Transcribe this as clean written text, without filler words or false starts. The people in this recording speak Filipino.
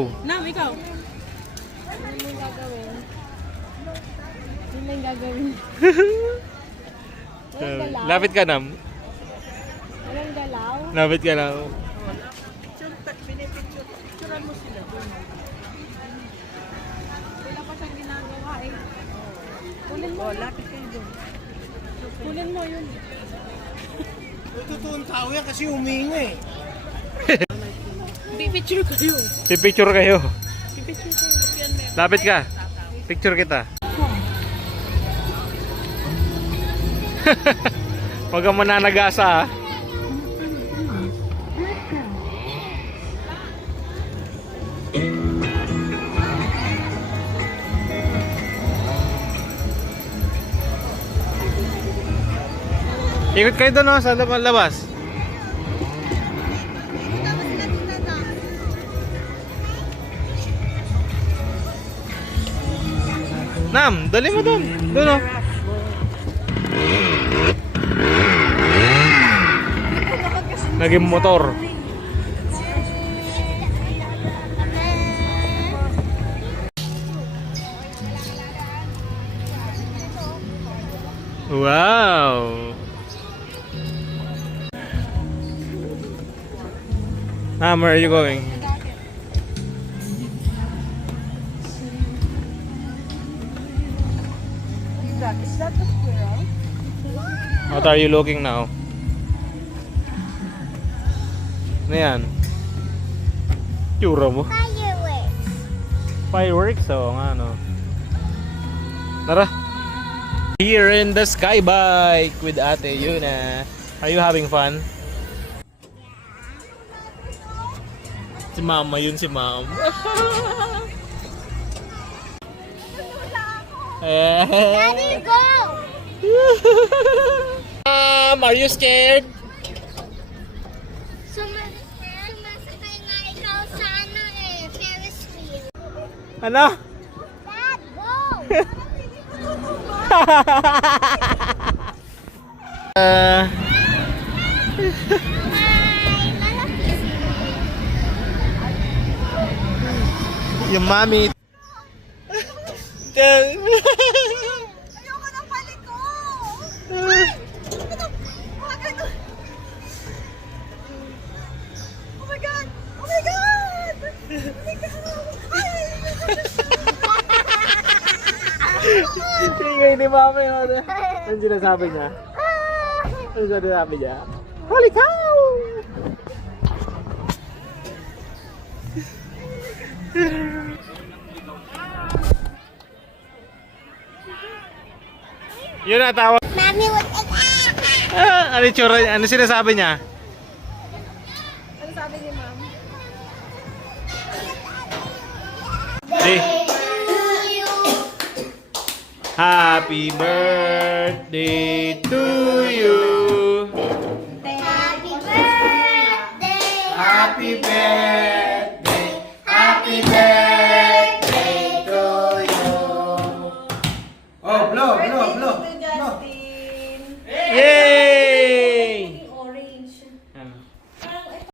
Nam, ikaw. Ano yung gagawin? Ano yung gagawin? Walang galaw? Lapit ka, Nam. Walang galaw? Lapit ka, Nam. Picturean mo sila. Wala pa siyang ginagawa eh. Kulin mo. Lapit kayo doon. Kulin mo yun. Totoong tao yan kasi huminga eh. Picture kayo. Pipicture kayo. Picture kayo. Yan, meron. Lapit ka. Picture kita. Huwag kang mananagasa, ha? Ikot kayo doon, no? Sa labas. Nam, dali mo doon. Doon, no? Naging motor. Wow. Where are you going? Is that the squirrel? What are you looking now? Ano yan? Tsura mo? Fireworks. Fireworks? Oo nga, no. Tara. Here in the sky bike with Ate Yuna. Are you having fun? Si Mama yun, si Mama. Daddy, go! Are you scared? Sumasakay nga ikaw sa ano eh, Ferris wheel. Ano? Dad, go! Yung mami. Ayoko ng paliko! Oh my God! Oh my God! Oh my God! Tingay ni mami. Ano sinasabi niya? Ano sinasabi niya? Holy cow! Yun na, tawag. Mommy, what is Ano yung tsura niya? Ano sinasabi niya? Ano sabi ni ma'am? Hey. Happy birthday to you. Happy birthday! Happy birthday.